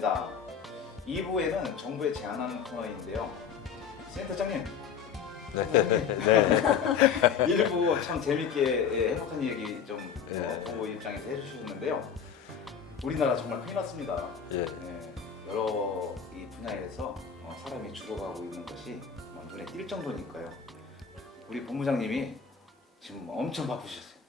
반갑습니다. 2부에는 정부에 제안하는 코너인데요. 센터장님, 네. 네. 1부 참 재밌게 행복한 얘기 좀 네. 부부 입장에서 해주셨는데요. 우리나라 정말 큰일 났습니다. 예. 네, 여러 이 분야에서 사람이 죽어가고 있는 것이 눈에 띌 정도니까요. 우리 본부장님이 지금 엄청 바쁘셨어요.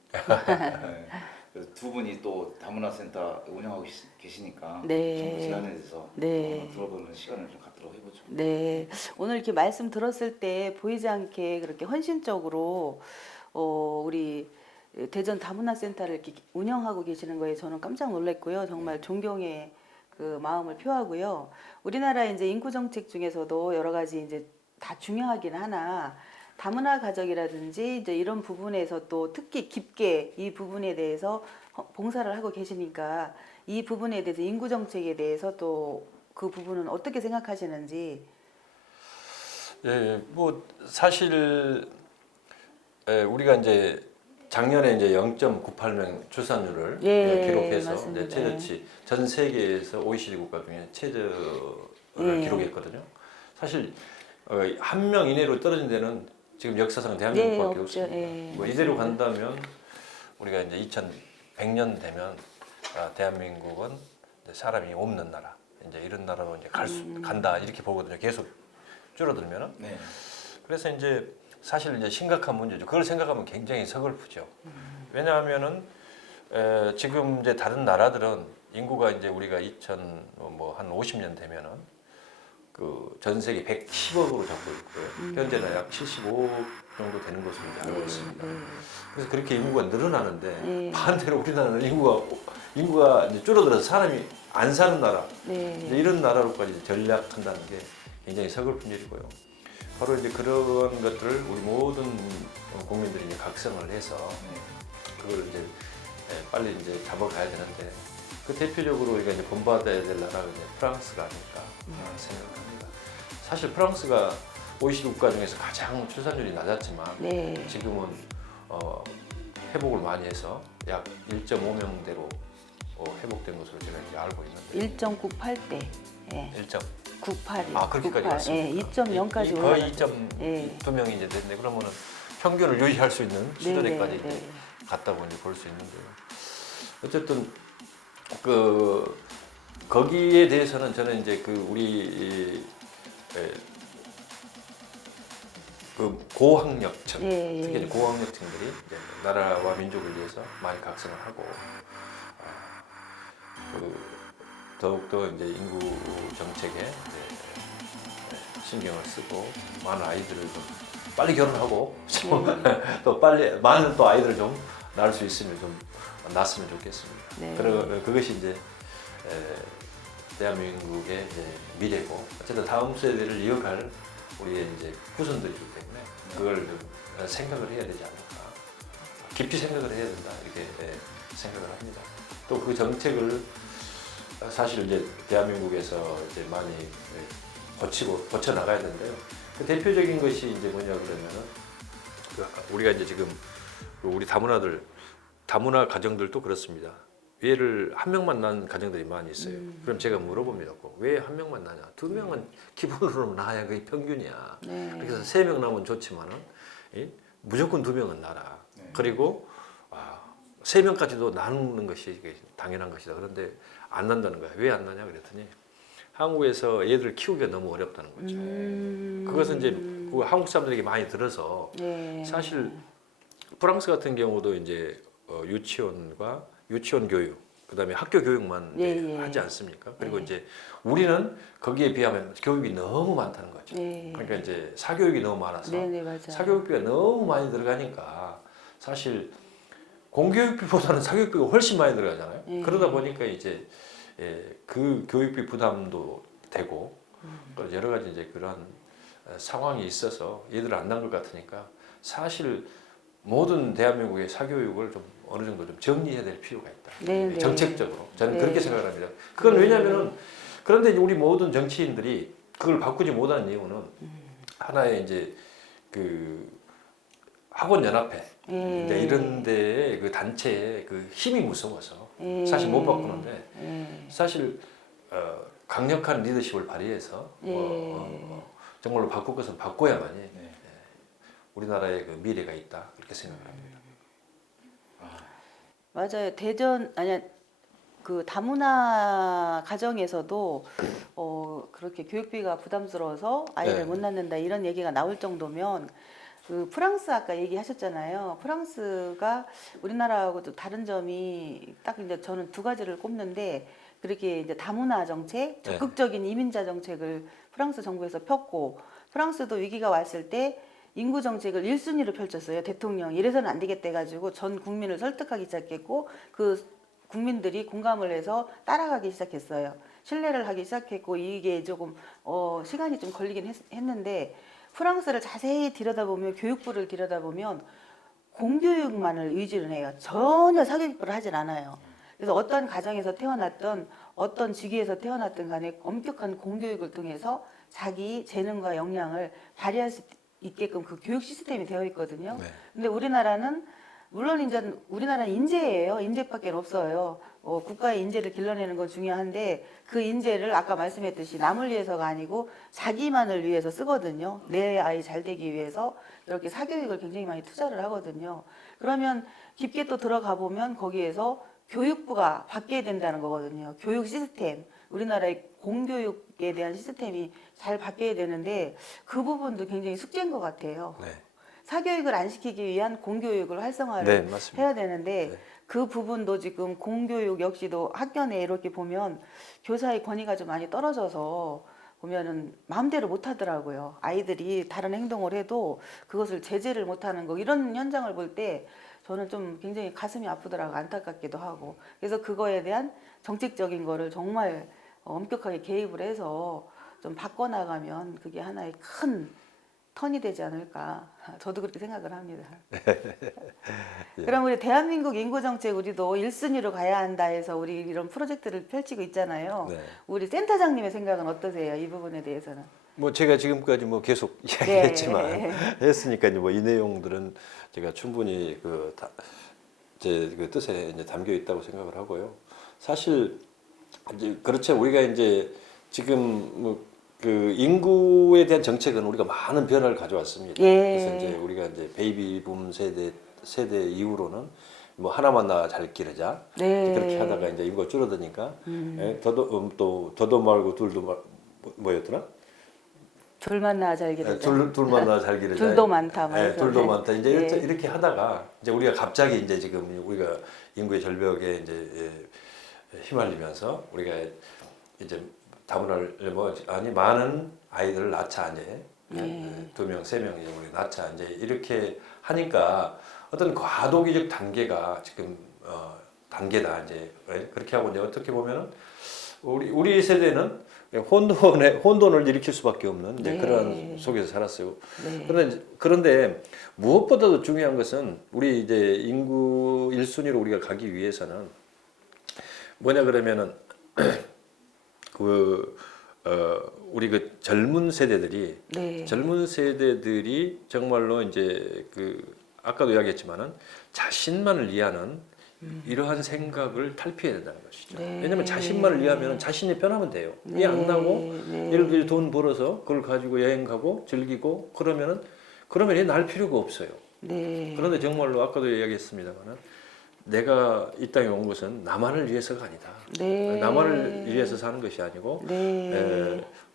네, 그래서 두 분이 또 다문화센터 운영하고 계시니까 네. 정부 제안에 대해서 네. 들어보는 시간을 좀 갖도록 해보죠. 네, 오늘 이렇게 말씀 들었을 때 보이지 않게 그렇게 헌신적으로 우리 대전 다문화센터를 이렇게 운영하고 계시는 거에 저는 깜짝 놀랐고요. 정말 존경의 그 마음을 표하고요. 우리나라 이제 인구 정책 중에서도 여러 가지 이제 다 중요하긴 하나 다문화 가족이라든지 이제 이런 부분에서 또 특히 깊게 이 부분에 대해서 봉사를 하고 계시니까 이 부분에 대해서 인구 정책에 대해서 또 그 부분은 어떻게 생각하시는지. 예, 뭐 사실 우리가 이제 작년에 이제 0.98명 출산율을 예, 기록해서 맞습니다. 이제 최저치 전 세계에서 OECD 국가 중에 최저를 예. 기록했거든요. 사실 한 명 이내로 떨어진 데는 지금 역사상 대한민국밖에 네, 없죠. 없습니다. 예, 뭐 이대로 간다면 우리가 이제 2100년 되면 대한민국은 이제 사람이 없는 나라, 이제 이런 나라로 이제 간다 이렇게 보거든요. 계속 줄어들면은. 네. 그래서 이제 사실 이제 심각한 문제죠. 그걸 생각하면 굉장히 서글프죠. 왜냐하면은 지금 이제 다른 나라들은 인구가 이제 우리가 2000한 50년 되면은 그 전 세계 110억으로 잡고 있고요. 현재는 약 75억 정도 되는 것으로 이제 알고 있습니다. 그래서 그렇게 인구가 늘어나는데 반대로 우리나라는 인구가 이제 줄어들어서 사람이 안 사는 나라, 이제 이런 나라로까지 전략한다는 게 굉장히 서글픈 일이고요. 바로 이제 그런 것들을 우리 모든 국민들이 이제 각성을 해서 그걸 이제 빨리 이제 잡아가야 되는데 그 대표적으로 우리가 이제 본받아야 될 나라가 이제 프랑스가 아닐까 생각합니다. 사실 프랑스가 OECD 국가 중에서 가장 출산율이 낮았지만 지금은 회복을 많이 해서 약 1.5명대로 회복된 것으로 제가 이제 알고 있는데 1.98대. 예. 98이요. 아 그렇게까지 갔습니다. 예, 2.0까지 거의 올라갔죠. 2.2명이 이제 됐네. 그러면은 평균을 유지할 수 있는 수준에까지 네, 네, 이제 갔다고 이제 볼 수 있는데요. 어쨌든 그 거기에 대해서는 저는 이제 그 우리 그 고학력층, 특히 이제 고학력층들이 이제 나라와 민족을 위해서 많이 각성을 하고 더욱더 이제 인구 정책에 이제 신경을 쓰고 많은 아이들을 좀 빨리 결혼하고 또 빨리 많은 또 아이들을 좀 낳을 수 있으면 좀 낳았으면 좋겠습니다. 그것이 이제 대한민국의 이제 미래고 어쨌든 다음 세대를 이어갈 우리의 이제 후손들이기 때문에 그걸 좀 생각을 해야 되지 않을까, 깊이 생각을 해야 된다 이렇게 생각을 합니다. 또 그 정책을 사실 이제 대한민국에서 이제 많이 고쳐 나가야 되는데요. 그 대표적인 것이 이제 뭐냐 그러면은 우리가 이제 지금 우리 다문화 가정들도 그렇습니다. 얘를 한 명만 낳은 가정들이 많이 있어요. 그럼 제가 물어봅니다. 왜 한 명만 낳냐? 두 명은 기본으로 낳아야 그게 평균이야. 그래서 세 명 낳으면 좋지만은 무조건 두 명은 낳아라. 그리고 세 명까지도 나누는 것이 당연한 것이다. 그런데 안 난다는 거야. 왜 안 나냐 그랬더니 한국에서 얘들을 키우기가 너무 어렵다는 거죠. 그것은 이제 한국 사람들에게 많이 들어서 사실 프랑스 같은 경우도 이제 유치원 교육, 그다음에 학교 교육만 하지 않습니까? 그리고 이제 우리는 거기에 비하면 교육이 너무 많다는 거죠. 그러니까 이제 사교육이 너무 많아서 사교육비가 너무 많이 들어가니까 사실 공교육비보다는 사교육비가 훨씬 많이 들어가잖아요. 그러다 보니까 이제 그 교육비 부담도 되고 여러 가지 이제 그런 상황이 있어서 얘들 안 난 것 같으니까 사실 모든 대한민국의 사교육을 좀 어느 정도 좀 정리해야 될 필요가 있다. 정책적으로 저는 그렇게 생각을 합니다. 그건 왜냐하면은 그런데 우리 모든 정치인들이 그걸 바꾸지 못하는 이유는 하나의 이제 그 학원 연합회 이제 이런 데의 그 단체의 그 힘이 무서워서 사실 못 바꾸는데 사실 강력한 리더십을 발휘해서 정말로 바꿀 것은 바꿔야만이 네. 우리나라의 그 미래가 있다 그렇게 생각을 합니다. 맞아요. 대전 아니 그 다문화 가정에서도 그렇게 교육비가 부담스러워서 아이를 네. 못 낳는다 이런 얘기가 나올 정도면 그 프랑스 아까 얘기하셨잖아요. 프랑스가 우리나라하고 또 다른 점이 딱 이제 저는 두 가지를 꼽는데 그렇게 이제 다문화 정책, 적극적인 이민자 정책을 프랑스 정부에서 폈고 프랑스도 위기가 왔을 때 인구 정책을 1순위로 펼쳤어요. 대통령 이래서는 안 되겠다 해가지고 전 국민을 설득하기 시작했고 그 국민들이 공감을 해서 따라가기 시작했어요. 신뢰를 하기 시작했고 이게 조금 시간이 좀 걸리긴 했는데 프랑스를 자세히 들여다보면 교육부를 들여다보면 공교육만을 위주로 해요. 전혀 사교육부를 하진 않아요. 그래서 어떤 가정에서 태어났던 어떤 직위에서 태어났든 간에 엄격한 공교육을 통해서 자기 재능과 역량을 발휘할 수 있게끔 그 교육 시스템이 되어 있거든요. 네. 근데 우리나라는 물론 이제 우리나라는 인재예요. 인재밖에 없어요. 국가의 인재를 길러내는 건 중요한데 그 인재를 아까 말씀했듯이 남을 위해서가 아니고 자기만을 위해서 쓰거든요. 내 아이 잘 되기 위해서 이렇게 사교육을 굉장히 많이 투자를 하거든요. 그러면 깊게 또 들어가 보면 거기에서 교육부가 바뀌어야 된다는 거거든요. 교육 시스템, 우리나라의 공교육에 대한 시스템이 잘 바뀌어야 되는데 그 부분도 굉장히 숙제인 것 같아요. 네. 사교육을 안 시키기 위한 공교육을 활성화를 네, 맞습니다. 해야 되는데 네. 그 부분도 지금 공교육 역시도 학교 내 이렇게 보면 교사의 권위가 좀 많이 떨어져서 보면은 마음대로 못 하더라고요. 아이들이 다른 행동을 해도 그것을 제재를 못 하는 거 이런 현장을 볼 때 저는 좀 굉장히 가슴이 아프더라고 안타깝기도 하고 그래서 그거에 대한 정책적인 거를 정말 엄격하게 개입을 해서 좀 바꿔나가면 그게 하나의 큰 턴이 되지 않을까 저도 그렇게 생각을 합니다. 예. 그럼 우리 대한민국 인구정책 우리도 1순위로 가야 한다 해서 우리 이런 프로젝트를 펼치고 있잖아요. 네. 우리 센터장님의 생각은 어떠세요? 이 부분에 대해서는? 뭐 제가 지금까지 뭐 계속 이야기했지만 했으니까 이제 뭐 이 내용들은 제가 충분히 제 그 뜻에 이제 담겨 있다고 생각을 하고요. 사실 이제 그렇죠. 우리가 이제 지금 뭐 그 인구에 대한 정책은 우리가 많은 변화를 가져왔습니다. 그래서 이제 우리가 이제 베이비붐 세대 이후로는 뭐 하나만 낳아 잘 기르자 그렇게 하다가 이제 인구가 줄어드니까 더도 말고 둘도 뭐였더라? 둘만 낳아 잘 기르자. 둘만 낳아 잘 기르자. 둘도 많다. 둘도 많다. 이제 이렇게 하다가 이제 우리가 갑자기 이제 지금 우리가 인구의 절벽에 이제 휘말리면서 우리가 이제 다문화를 많은 아이들을 낳자 이제 2명, 3명 이제 우리 낳자 이제 이렇게 하니까 어떤 과도기적 단계가 지금 단계다 이제 그렇게 하고 이제 어떻게 보면은 우리 세대는 혼돈을 일으킬 수밖에 없는 이제 그런 속에서 살았어요. 그런데 무엇보다도 중요한 것은 우리 이제 인구 1순위로 우리가 가기 위해서는 뭐냐 그러면은 우리 그 젊은 세대들이 정말로 이제 아까도 이야기했지만은 자신만을 위하는 이러한 생각을 탈피해야 된다는 것이죠. 왜냐하면 자신만을 위하면 자신이 편하면 돼요. 이 안 나고 예를 들어 돈 벌어서 그걸 가지고 여행 가고 즐기고 그러면 얘 날 필요가 없어요. 그런데 정말로 아까도 이야기했습니다만은 내가 이 땅에 온 것은 나만을 위해서가 아니다. 나만을 위해서 사는 것이 아니고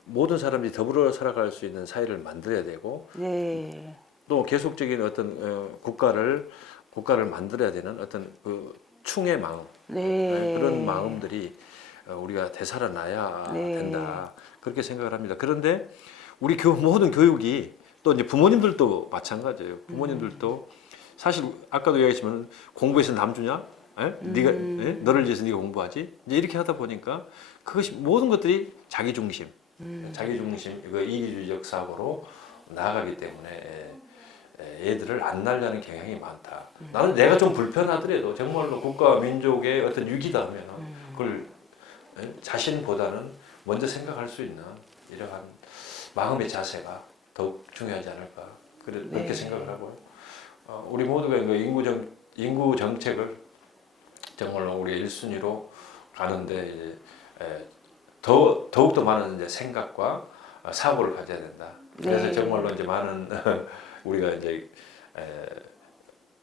모든 사람들이 더불어 살아갈 수 있는 사회를 만들어야 되고 또 계속적인 어떤 국가를 만들어야 되는 어떤 그 충의 마음 그런 마음들이 우리가 되살아나야 된다 그렇게 생각을 합니다. 그런데 우리 모든 교육이 또 이제 부모님들도 마찬가지예요. 부모님들도 사실 아까도 이야기했지만 공부해서 남주냐? 네가 너를 위해서 네가 공부하지? 이제 이렇게 하다 보니까 그것이 모든 것들이 자기 중심, 이거 이기주의적 사고로 나아가기 때문에 얘들을 안 날려는 경향이 많다. 나는 내가 좀 불편하더라도 정말로 국가 민족의 어떤 위기다 하면 그걸 자신보다는 먼저 생각할 수 있는 이러한 마음의 자세가 더욱 중요하지 않을까 그렇게 생각을 하고요. 우리 모두가 인구 정책을 정말로 우리 1순위로 가는데 이제 더욱더 많은 이제 생각과 사고를 가져야 된다. 그래서 네. 정말로 이제 많은 우리가 이제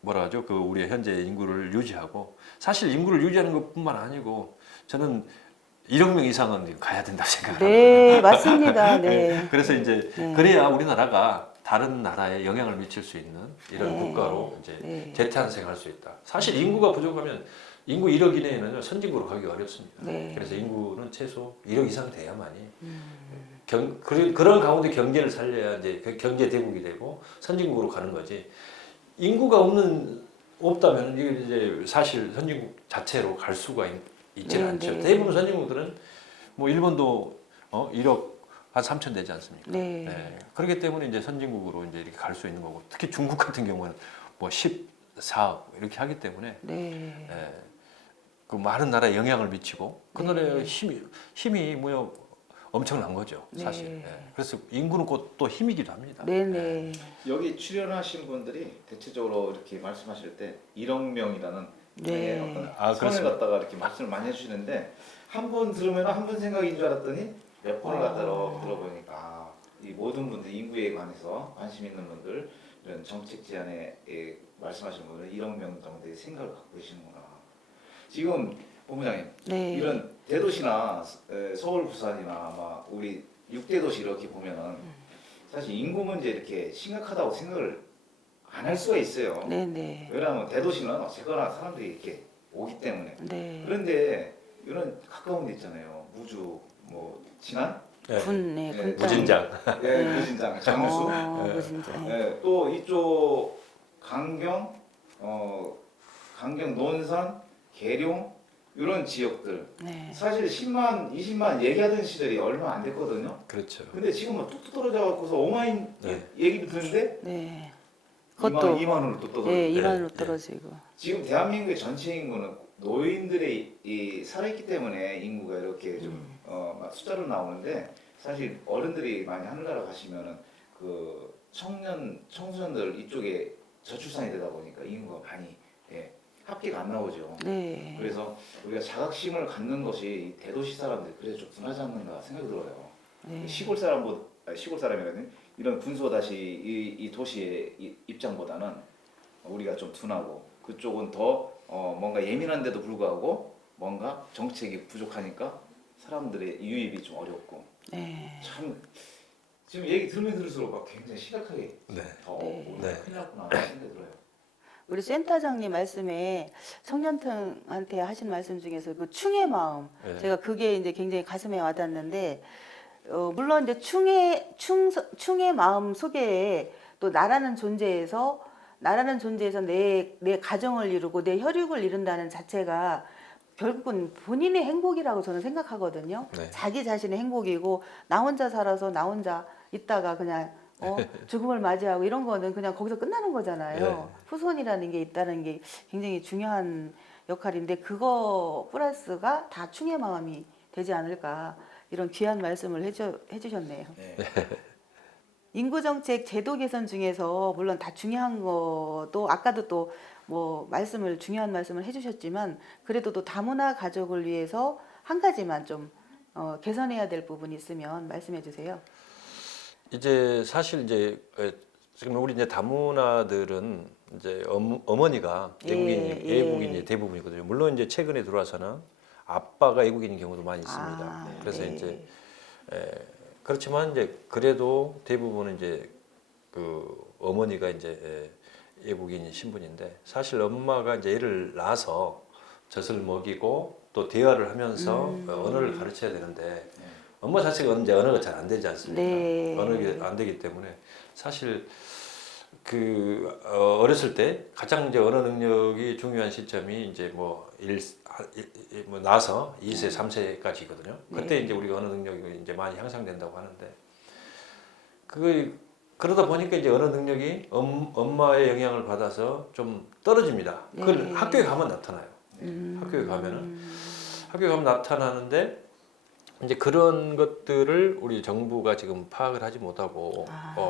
뭐라 하죠? 그 우리 현재 인구를 유지하고 사실 인구를 유지하는 것뿐만 아니고 저는 1억 명 이상은 가야 된다고 생각합니다. 네, 맞습니다. 네. 그래서 이제 네. 그래야 우리나라가 다른 나라에 영향을 미칠 수 있는 이런 네. 국가로 이제 네. 재탄생할 수 있다. 사실 인구가 부족하면 인구 1억 이내에는 선진국으로 가기 어렵습니다. 네. 그래서 인구는 최소 1억 이상 돼야만이 그런 가운데 경제를 살려야 이제 경제 대국이 되고 선진국으로 가는 거지. 인구가 없다면 이게 이제 사실 선진국 자체로 갈 수가 있지는 네, 않죠. 네. 대부분 선진국들은 뭐 일본도 1억 한 3천 되지 않습니까? 네. 네. 그렇기 때문에 이제 선진국으로 이제 이렇게 갈 수 있는 거고 특히 중국 같은 경우는 뭐 14억 이렇게 하기 때문에 네. 그 많은 나라에 영향을 미치고 그 네. 나라의 힘이 뭐 엄청난 거죠 사실. 네. 그래서 인구는 곧 또 힘이기도 합니다. 네, 네. 여기 출연하신 분들이 대체적으로 이렇게 말씀하실 때 1억 명이라는 네. 어떤 선을 그렇습니다. 갖다가 이렇게 말씀을 많이 해주시는데 한 번 들으면 한 번 생각인 줄 알았더니 몇 번을 갖다가 들어보니까 이 모든 분들 인구에 관해서 관심 있는 분들 이런 정책 제안에 말씀하시는 분들 1억 명 정도의 생각을 갖고 계시는구나. 지금 본부장님 네. 이런 대도시나 서울, 부산이나 아마 우리 6대 도시 이렇게 보면은 사실 인구 문제 이렇게 심각하다고 생각을 안 할 수가 있어요. 네, 네. 왜냐하면 대도시는 어쨌거나 사람들이 이렇게 오기 때문에. 네. 그런데 이런 가까운 데 있잖아요. 무주, 뭐 진안, 네. 군, 네, 네, 군 무진장. 예, 무진장, 장수, 무진장. 예, 또 이쪽 강경, 강경 논산, 계룡 이런 지역들. 네. 사실 10만, 20만 얘기하던 시절이 얼마 안 됐거든요. 그렇죠. 근데 지금 막 뚝뚝 떨어져 갖고서 5만 네. 얘기를 듣는데 네. 2만 원으로 또 떨어져. 예, 네, 2만으로 네. 떨어지고. 지금 대한민국의 전체 인구는 노인들의 살아있기 때문에 인구가 이렇게 좀 막 숫자로 나오는데 사실 어른들이 많이 하늘나라 가시면은 그 청소년들 이쪽에 저출산이 되다 보니까 인구가 많이 합계가 안 나오죠. 네. 그래서 우리가 자각심을 갖는 것이 대도시 사람들 그래서 좀 둔하지 않는가 생각이 들어요. 네. 시골 사람이라는 이런 군소다시 이 도시의 입장보다는 우리가 좀 둔하고 그쪽은 더 뭔가 예민한데도 불구하고 뭔가 정책이 부족하니까 사람들의 유입이 좀 어렵고 네. 참 지금 얘기 들으면 들을수록 막 굉장히 심각하게 네. 더 네. 네. 큰일 났구나 생각이 들어요. 우리 센터장님 말씀에 청년층한테 하신 말씀 중에서 그 충의 마음, 네. 제가 제가 그게 이제 굉장히 가슴에 와닿는데, 물론 이제 충의 마음 속에 또 나라는 존재에서 내 가정을 이루고 내 혈육을 이룬다는 자체가 결국은 본인의 행복이라고 저는 생각하거든요. 네. 자기 자신의 행복이고 나 혼자 살아서 나 혼자 있다가 그냥 죽음을 맞이하고 이런 거는 그냥 거기서 끝나는 거잖아요. 네. 후손이라는 게 있다는 게 굉장히 중요한 역할인데 그거 플러스가 다 충의 마음이 되지 않을까 이런 귀한 말씀을 해주셨네요. 네. 인구정책 제도 개선 중에서 물론 다 중요한 것도 아까도 또 뭐 중요한 말씀을 해주셨지만 그래도 또 다문화 가족을 위해서 한 가지만 좀 개선해야 될 부분이 있으면 말씀해 주세요. 이제 사실 이제 지금 우리 이제 다문화들은 이제 어머니가 외국인이 대부분이거든요. 물론 이제 최근에 들어와서는 아빠가 외국인인 경우도 많이 있습니다. 그래서 네. 이제 그렇지만 이제 그래도 대부분은 이제 그 어머니가 이제 외국인 신분인데 사실 엄마가 이제 애를 낳아서 젖을 먹이고 또 대화를 하면서 언어를 가르쳐야 되는데 엄마 자체가 이제 언어가 잘 안 되지 않습니까? 네. 언어가 안 되기 때문에 사실 그 어렸을 때 가장 이제 언어 능력이 중요한 시점이 이제 뭐 나서 2세, 3세까지거든요. 그때 이제 우리가 언어 능력이 이제 많이 향상된다고 하는데 그러다 보니까 이제 언어 능력이 엄마의 영향을 받아서 좀 떨어집니다. 그걸 학교에 가면 나타나요. 학교에 가면 나타나는데 이제 그런 것들을 우리 정부가 지금 파악을 하지 못하고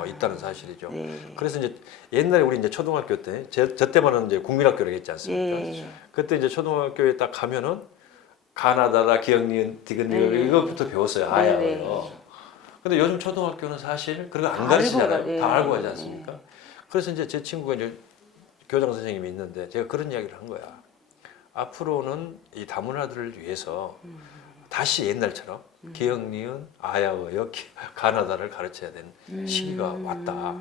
있다는 사실이죠. 네. 그래서 이제 옛날에 우리 이제 초등학교 때, 저 때만은 이제 국민학교라고 했지 않습니까? 예. 그때 이제 초등학교에 딱 가면은 가나다라, 기억니은, 디귿니은 네. 이것부터 배웠어요. 네, 아야어요. 네. 근데 요즘 초등학교는 사실 그런 거 안 다 가르치잖아요. 알고 가- 다 네. 알고 하지 않습니까? 그래서 이제 제 친구가 이제 교장 선생님이 있는데 제가 그런 이야기를 한 거야. 앞으로는 이 다문화들을 위해서 다시 옛날처럼 기억니은, 아야어요, 가나다를 가르쳐야 되는 시기가 왔다.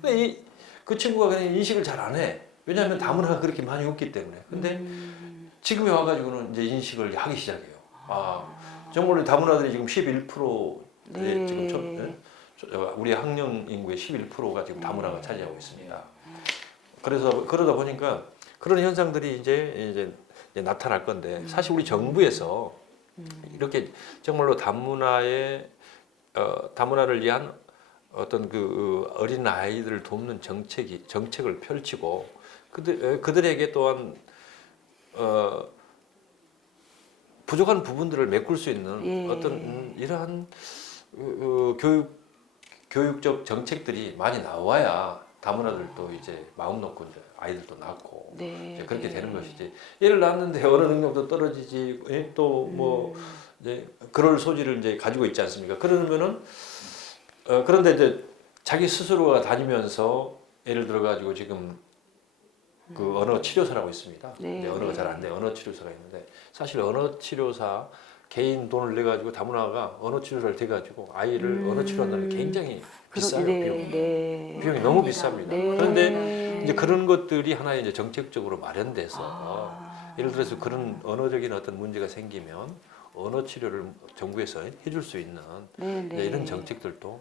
근데 그 친구가 그냥 인식을 잘 안 해. 왜냐하면 다문화가 그렇게 많이 없기 때문에. 근데 지금에 와가지고는 이제 인식을 하기 시작해요. 정말 다문화들이 지금 11% 네. 지금 우리 학령 인구의 11%가 지금 다문화가 차지하고 있습니다. 그래서 그러다 보니까 그런 현상들이 이제 나타날 건데 사실 우리 정부에서 이렇게 정말로 다문화의 다문화를 위한 어떤 그 어린 아이들을 돕는 정책을 펼치고 그들에게 또한 부족한 부분들을 메꿀 수 있는 예. 어떤 이러한 교육적 정책들이 많이 나와야 다문화들도 이제 마음 놓고 이제 아이들도 낳고 네. 이제 그렇게 네. 되는 것이지. 얘를 낳았는데 언어 능력도 떨어지지 또 뭐 이제 그럴 소지를 이제 가지고 있지 않습니까? 그러면은 그런데 이제 자기 스스로가 다니면서 예를 들어 가지고 지금 그 언어 치료사라고 있습니다. 네, 이제 언어가 네. 잘 안 돼 언어 치료사가 있는데 사실 언어 치료사 개인 돈을 내 가지고 다문화가 언어 치료사를 대 가지고 아이를 언어 치료한다는 게 굉장히 비싸요. 비용이. 네. 비용이 너무 그렇습니다. 비쌉니다. 네. 그런데 이제 그런 것들이 하나의 이제 정책적으로 마련돼서 아. 예를 들어서 그런 언어적인 어떤 문제가 생기면 언어 치료를 정부에서 해줄 수 있는 네, 이제 네. 이런 정책들도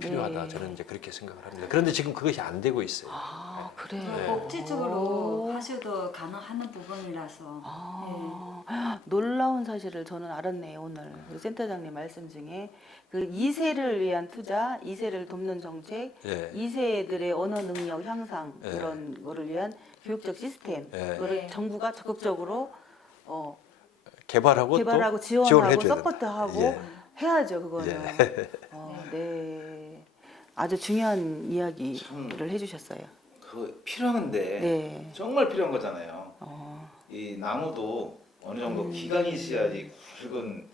필요하다. 네. 저는 이제 그렇게 생각을 합니다. 그런데 지금 그것이 안 되고 있어요. 아, 그래. 네. 복지적으로 하셔도 가능한 부분이라서. 아, 놀라운 사실을 저는 알았네요, 오늘. 우리 센터장님 말씀 중에. 그 2세를 위한 투자, 2세를 돕는 정책, 예. 2세들의 언어 능력 향상, 예. 그런 거를 위한 교육적 시스템, 예. 그거를 네. 정부가 적극적으로 개발하고 개발하고 또 지원하고 지원해줘야 서포트하고 예. 해야죠, 그거는. 예. 네. 아주 중요한 이야기를 참. 해주셨어요. 그 필요한데 네. 정말 필요한 거잖아요. 어, 이 나무도 어느 정도 기간이 있어야지 굵은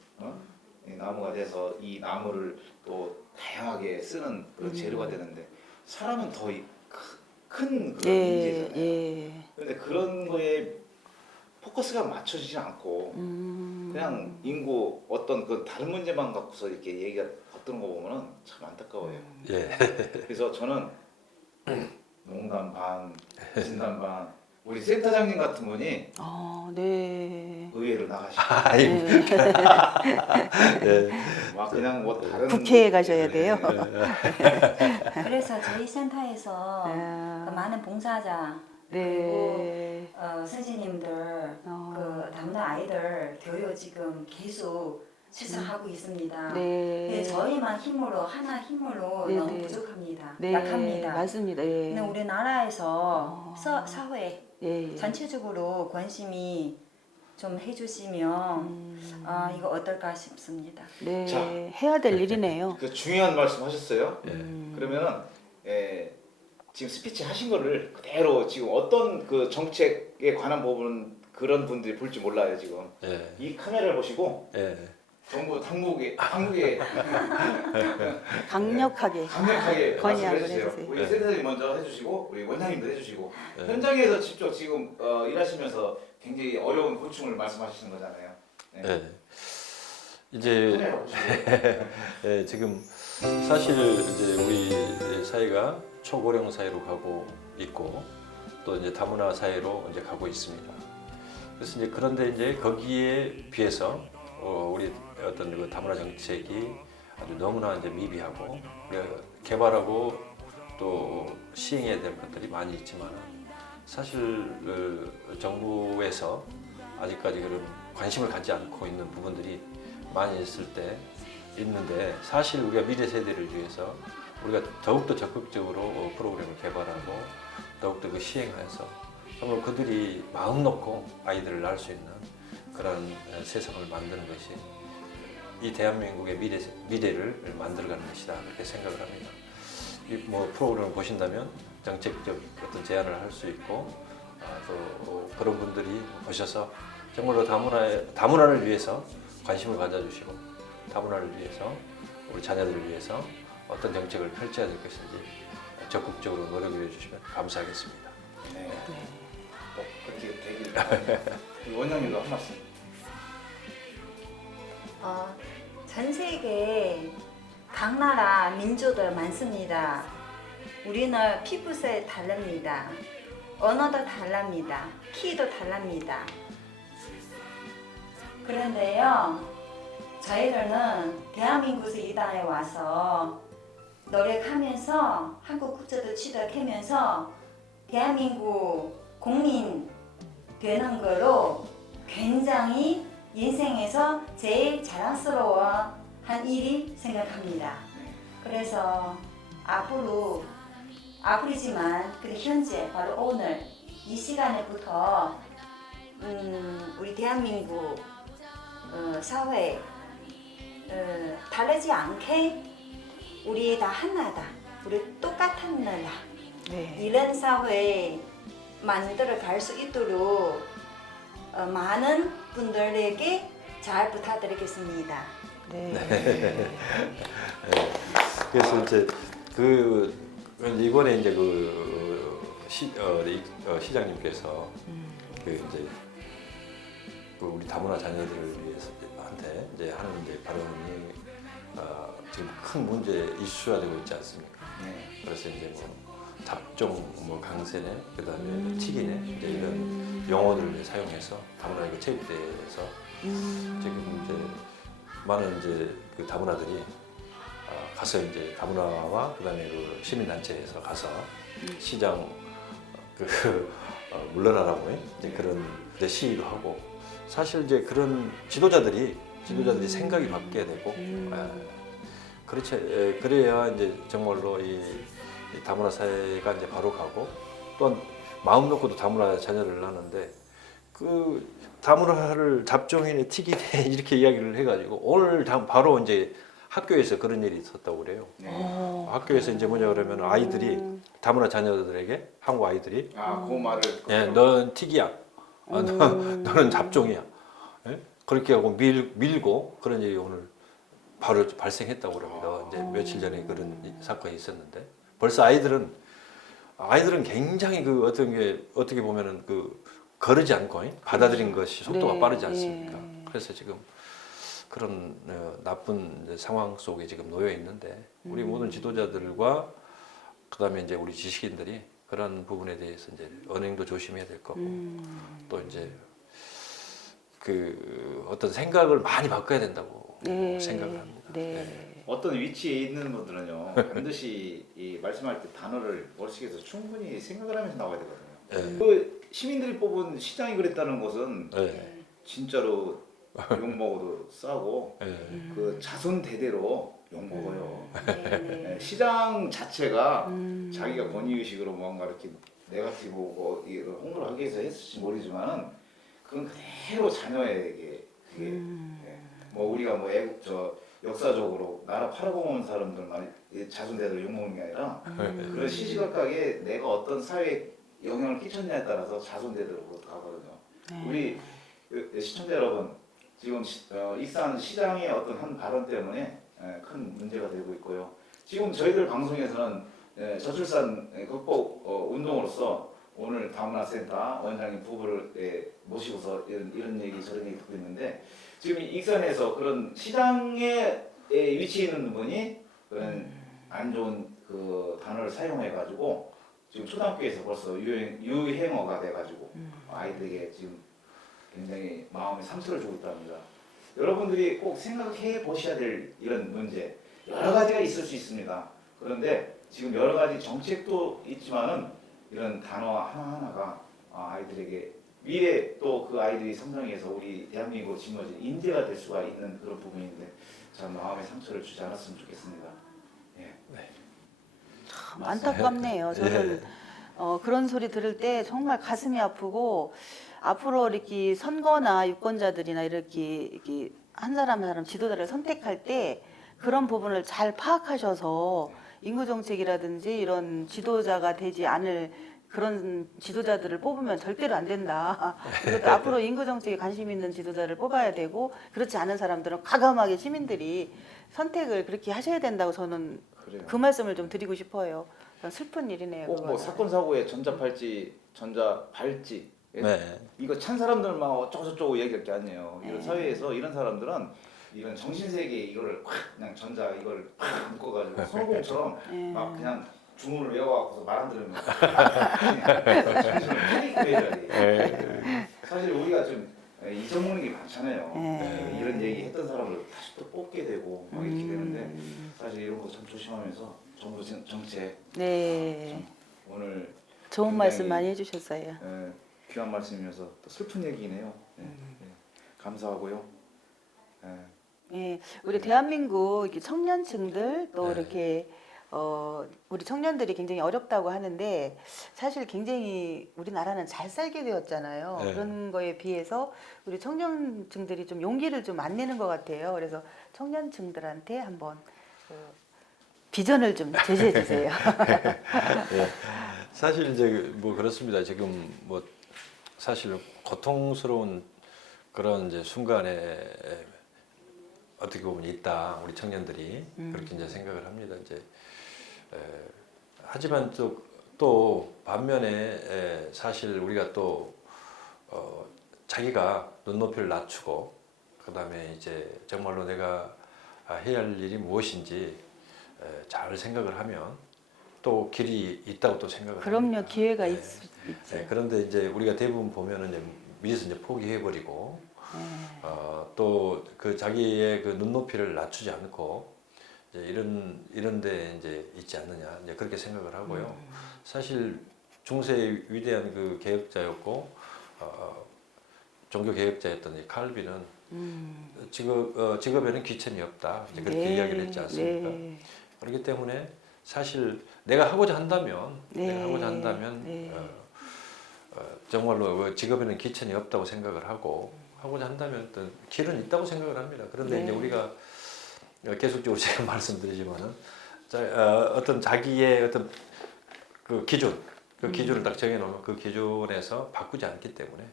이 나무가 돼서 이 나무를 또 다양하게 쓰는 그런 재료가 되는데 사람은 더 큰 그런 예, 인재잖아요. 예. 그런데 그런 거에 포커스가 맞춰지지 않고 그냥 인구 어떤 그 다른 문제만 갖고서 이렇게 얘기가 겉도는 거 보면은 참 안타까워요. 예. 그래서 저는 농담 반, 진담 반 우리 센터장님 같은 분이 네. 의회를 나가시고 아이, 예. 막 그냥 뭐 다른 국회에 가셔야 돼요. 그래서 저희 센터에서 아. 그 많은 봉사자 네. 그리고 선생님들 그 다문화 아이들 교육 지금 계속 실천하고 있습니다. 네. 근데 저희만 힘으로 하나 힘으로 네, 너무 네. 부족합니다. 네. 약합니다. 맞습니다. 예. 근데 우리나라에서 사회 예. 전체적으로 관심이 좀 해주시면 이거 어떨까 싶습니다. 네. 자. 해야 될 일이네요. 그 중요한 말씀 하셨어요. 예. 그러면은 지금 스피치 하신 거를 그대로 지금 어떤 그 정책에 관한 부분 그런 분들이 볼지 몰라요 지금. 예. 이 카메라를 보시고 예. 정부 당국에 강력하게. 강력하게 건의하고 말씀을 해주세요. 해주세요. 우리 네. 센터장님 먼저 해주시고 우리 원장님도 해주시고 네. 현장에서 직접 지금 일하시면서 굉장히 어려운 고충을 말씀하시는 거잖아요. 네. 예. 이제 카메라 보시고. 예, 지금 사실 이제 우리 사회가 초고령 사회로 가고 있고 또 이제 다문화 사회로 이제 가고 있습니다. 그래서 이제 그런데 이제 거기에 비해서 우리 어떤 그 다문화 정책이 아주 너무나 이제 미비하고 개발하고 또 시행해야 될 것들이 많이 있지만 사실 정부에서 아직까지 그런 관심을 갖지 않고 있는 부분들이 많이 있을 때 있는데 사실 우리가 미래 세대를 위해서 우리가 더욱더 적극적으로 프로그램을 개발하고 더욱더 그 시행해서 정말 그들이 마음 놓고 아이들을 낳을 수 있는 그런 세상을 만드는 것이 이 대한민국의 미래를 만들어가는 것이다 그렇게 생각을 합니다. 이 뭐 프로그램을 보신다면 정책적 어떤 제안을 할 수 있고 또 그런 분들이 보셔서 정말로 다문화를 위해서 관심을 가져주시고 다문화를 위해서 우리 자녀들을 위해서 어떤 정책을 펼쳐야 될 것인지 적극적으로 노력해 주시면 감사하겠습니다. 네. 꼭 그렇게 되길 바랍니다. 우리 원장님도 한 말씀. 전 세계에 각 나라 민족들 많습니다. 우리는 피부색 다릅니다. 언어도 다릅니다. 키도 다릅니다. 그런데요, 저희들은 대한민국에서 이 땅에 와서 노력하면서 한국 국적도 취득하면서 대한민국 국민 되는 거로 굉장히 인생에서 제일 자랑스러워 한 일이 생각합니다. 그래서 앞으로지만 그 현재 바로 오늘 이 시간에부터 우리 대한민국 사회 다르지 않게 우리 다 하나다. 우리 똑같은 나라. 네. 이런 사회 만들어 갈 수 있도록 많은 분들에게 잘 부탁드리겠습니다. 네. 그래서 이제 이번에 이제 시장님께서 이제 우리 다문화 자녀들을 위해서 한테 이제 하는 이제 발언이 지금 큰 문제 이슈화 되고 있지 않습니까? 네. 그래서 이제 잡종 강세네, 그다음에 튀기네 이제 이런 용어들을 사용해서 다문화에게 체육대회에서 지금 이제 많은 이제 그 다문화들이 가서 이제 다문화와 그다음에 그 시민단체에서 가서 시장 물러나라고 이제 그런 시위도 하고 사실 이제 그런 지도자들이 생각이 바뀌어야 되고 그렇지 그래야 이제 정말로 이 다문화 사회가 이제 바로 가고 또한 마음 놓고도 다문화 자녀를 낳는데 그 다문화를 잡종이네 튀기네 이렇게 이야기를 해가지고 오늘 바로 이제 학교에서 그런 일이 있었다고 그래요. 네. 학교에서 이제 뭐냐 그러면 아이들이 다문화 자녀들에게 한국 아이들이 그 말을. 넌 튀기야, 너는 잡종이야. 예? 그렇게 하고 밀고 그런 일이 오늘 바로 발생했다고 그럽니다. 이제 며칠 전에 그런 사건이 있었는데 벌써 아이들은 굉장히 그 어떻게 보면은 거르지 않고 받아들인 것이 속도가 네, 빠르지 않습니까? 네. 그래서 지금 그런 나쁜 상황 속에 지금 놓여 있는데 우리 모든 지도자들과 그다음에 이제 우리 지식인들이 그런 부분에 대해서 이제 언행도 조심해야 될 거고 또 이제 그 어떤 생각을 많이 바꿔야 된다고 네. 생각을 합니다. 네. 어떤 위치에 있는 분들은요 반드시 이 말씀할 때 단어를 머릿속에서 충분히 생각을 하면서 나와야 되거든요. 네. 그 시민들이 뽑은 시장이 그랬다는 것은 네. 진짜로 욕 먹어도 싸고 네. 그 자손 대대로 욕 먹어요. 네. 시장 자체가 자기가 권위의식으로 뭔가 이렇게 네거티브고 홍보를 하기 위해서 했을지 모르지만은 그건 그대로 자녀에게 그게 뭐 우리가 뭐 역사적으로 나라 팔아먹은 사람들만 자손 대대로 욕 먹는 게 아니라 그런 시시각각에 내가 어떤 사회에 영향을 끼쳤냐에 따라서 자손 대대로 가거든요. 우리 시청자 여러분 지금 익산 시장의 어떤 한 발언 때문에 큰 문제가 되고 있고요. 지금 저희들 방송에서는 저출산 극복 운동으로서 오늘 다문화센터 원장님 부부를 모시고서 이런 얘기 저런 얘기 듣고 있는데 지금 익산에서 그런 시장에 위치해 있는 분이 그런 안 좋은 그 단어를 사용해 가지고 지금 초등학교에서 벌써 유행어가 돼 가지고 아이들에게 지금 굉장히 마음에 상처를 주고 있답니다. 여러분들이 꼭 생각해 보셔야 될 이런 문제 여러 가지가 있을 수 있습니다. 그런데 지금 여러 가지 정책도 있지만은 이런 단어 하나하나가 아이들에게 미래 또 그 아이들이 성장해서 우리 대한민국 짊어진 인재가 될 수가 있는 그런 부분인데 참 마음에 상처를 주지 않았으면 좋겠습니다. 예. 참 안타깝네요. 저는 그런 소리 들을 때 정말 가슴이 아프고 앞으로 이렇게 선거나 유권자들이나 이렇게 한 사람 한 사람 지도자를 선택할 때 그런 부분을 잘 파악하셔서 인구 정책이라든지 이런 지도자가 되지 않을 그런 지도자들을 뽑으면 절대로 안 된다. 그리고 또 앞으로 인구 정책에 관심 있는 지도자를 뽑아야 되고 그렇지 않은 사람들은 과감하게 시민들이 선택을 그렇게 하셔야 된다고 저는 그래요. 그 말씀을 좀 드리고 싶어요. 슬픈 일이네요. 꼭 뭐 그거는. 사건 사고에 전자팔찌, 전자발찌 네. 이거 찬 사람들만 어쩌고 저쩌고 얘기할 게 아니에요. 이런 네. 사회에서 이런 사람들은 이런 정신세계에 이거를 확 그냥 전자 이걸 팍 묶어가지고 손오공처럼 네. 막 그냥 주문을 외워갖고서 말 안 들으면 정신을 차리고 해야 돼. 사실 우리가 좀 잊어먹는 게 많잖아요. 네. 이런 얘기 했던 사람을 다시 또 뽑게 되고 막 이렇게 되는데 사실 이런 거 참 조심하면서 정부 정책 네. 오늘 좋은 굉장히, 말씀 많이 해주셨어요. 귀한 말씀이어서 또 슬픈 얘기네요. 감사하고요. 예, 우리 대한민국 이렇게 청년층들 또 네. 이렇게 우리 청년들이 굉장히 어렵다고 하는데 사실 굉장히 우리나라는 잘 살게 되었잖아요. 네. 그런 거에 비해서 우리 청년층들이 좀 용기를 좀 안 내는 것 같아요. 그래서 청년층들한테 한번 비전을 좀 제시해 주세요. 예. 사실 이제 뭐 그렇습니다. 지금 뭐 사실 고통스러운 그런 이제 순간에 어떻게 보면 있다 우리 청년들이 그렇게 이제 생각을 합니다. 이제 하지만 또 반면에 사실 우리가 또 자기가 눈높이를 낮추고 그다음에 이제 정말로 내가 해야 할 일이 무엇인지 잘 생각을 하면 또 길이 있다고 또 생각을 그럼요, 합니다. 기회가 네. 있죠. 네, 그런데 이제 우리가 대부분 보면은 이제 미리서 이제 포기해버리고 또 그 자기의 그 눈높이를 낮추지 않고 이제 이런데 이제 있지 않느냐 이제 그렇게 생각을 하고요. 사실 중세의 위대한 그 개혁자였고 종교 개혁자였던 이 칼빈은 직업에는 귀천이 없다 이제 그렇게 네, 이야기를 했지 않습니까? 네. 그렇기 때문에 사실 내가 하고자 한다면 네. 네. 정말로 그 직업에는 귀천이 없다고 생각을 하고자 한다면 또 길은 있다고 생각을 합니다. 그런데 네. 이제 우리가 계속적으로 제가 말씀드리지만은 어떤 자기의 어떤 그 기준, 그 기준을 딱 정해놓으면 그 기준에서 바꾸지 않기 때문에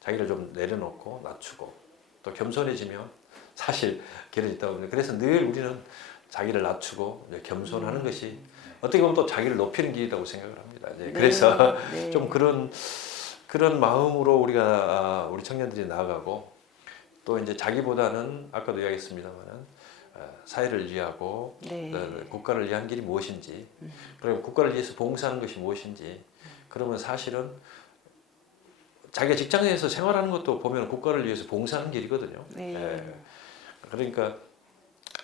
자기를 좀 내려놓고 낮추고 또 겸손해지면 사실 길은 있다고 봅니다. 그래서 늘 우리는 자기를 낮추고 이제 겸손하는 것이 어떻게 보면 또 자기를 높이는 길이라고 생각을 합니다. 이제 그래서 네. 좀 그런 마음으로 우리 청년들이 나아가고 또 이제 자기보다는 아까도 이야기했습니다만은 사회를 위하고 네. 국가를 위한 길이 무엇인지 그리고 국가를 위해서 봉사하는 것이 무엇인지 그러면 사실은 자기가 직장에서 생활하는 것도 보면 국가를 위해서 봉사하는 길이거든요. 네. 그러니까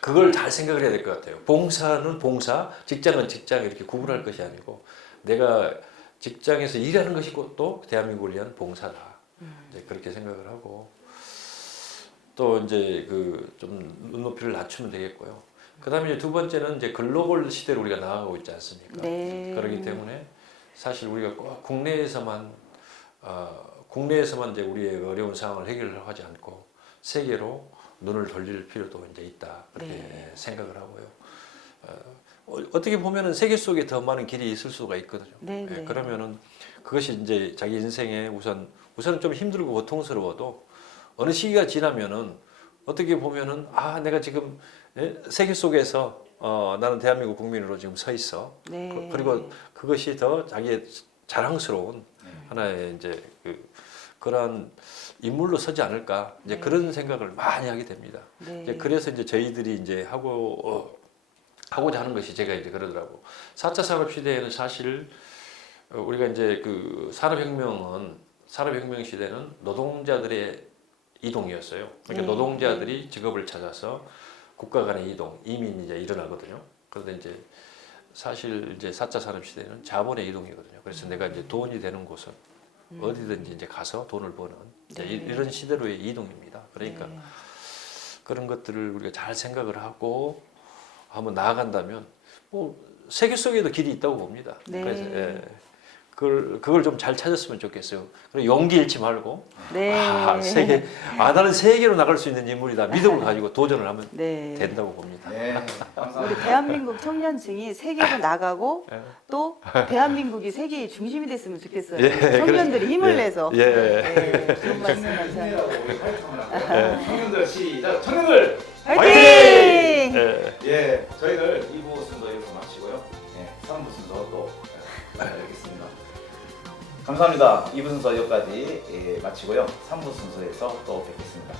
그걸 잘 생각을 해야 될 것 같아요. 봉사는 봉사, 직장은 직장 이렇게 구분할 것이 아니고 내가 직장에서 일하는 것이 또 대한민국을 위한 봉사다. 이제 그렇게 생각을 하고 또 이제 그 좀 눈높이를 낮추면 되겠고요. 그다음에 이제 두 번째는 이제 글로벌 시대로 우리가 나아가고 있지 않습니까? 네. 그렇기 때문에 사실 우리가 꼭 국내에서만 이제 우리의 어려운 상황을 해결하지 않고 세계로 눈을 돌릴 필요도 이제 있다 그렇게 네. 생각을 하고요. 어떻게 보면은 세계 속에 더 많은 길이 있을 수가 있거든요. 네, 네. 그러면은 그것이 이제 자기 인생에 우선은 좀 힘들고 고통스러워도 어느 시기가 지나면은 어떻게 보면은 내가 지금 세계 속에서 나는 대한민국 국민으로 지금 서 있어. 네. 그리고 그것이 더 자기의 자랑스러운 하나의 이제 그러한 인물로 서지 않을까 이제 네. 그런 생각을 많이 하게 됩니다. 네. 이제 그래서 이제 저희들이 이제 하고자 하는 것이 제가 이제 그러더라고. 4차 산업 시대에는 사실 우리가 이제 그 산업혁명 시대는 노동자들의 이동이었어요. 그러니까 네. 노동자들이 직업을 찾아서 국가 간의 이동, 이민이 이제 일어나거든요. 그런데 이제 사실 이제 4차 산업 시대는 자본의 이동이거든요. 그래서 내가 이제 돈이 되는 곳은 어디든지 이제 가서 돈을 버는 이제 네. 이런 시대로의 이동입니다. 그러니까 네. 그런 것들을 우리가 잘 생각을 하고 한번 나아간다면 뭐 세계 속에도 길이 있다고 봅니다. 네. 그래서 그걸 좀 잘 찾았으면 좋겠어요. 그리고 용기 잃지 말고 네. 세계 나는 세계로 나갈 수 있는 인물이다. 믿음을 가지고 도전을 하면 네. 된다고 봅니다. 네, 우리 감사합니다. 대한민국 청년층이 세계로 나가고 예. 또 대한민국이 세계의 중심이 됐으면 좋겠어요. 예, 청년들이 힘을 예, 내서. 예. 네, 좋은 말씀 감사합니다. 힘내라고 우리 화이팅 한번 할까요? 청년들 시작. 청년들 화이팅! 예. 예, 저희들 2부 순서 이렇게 마치고요. 예, 3부 순서 또 뵙겠습니다. 감사합니다. 2부 순서 여기까지 마치고요. 3부 순서에서 또 뵙겠습니다.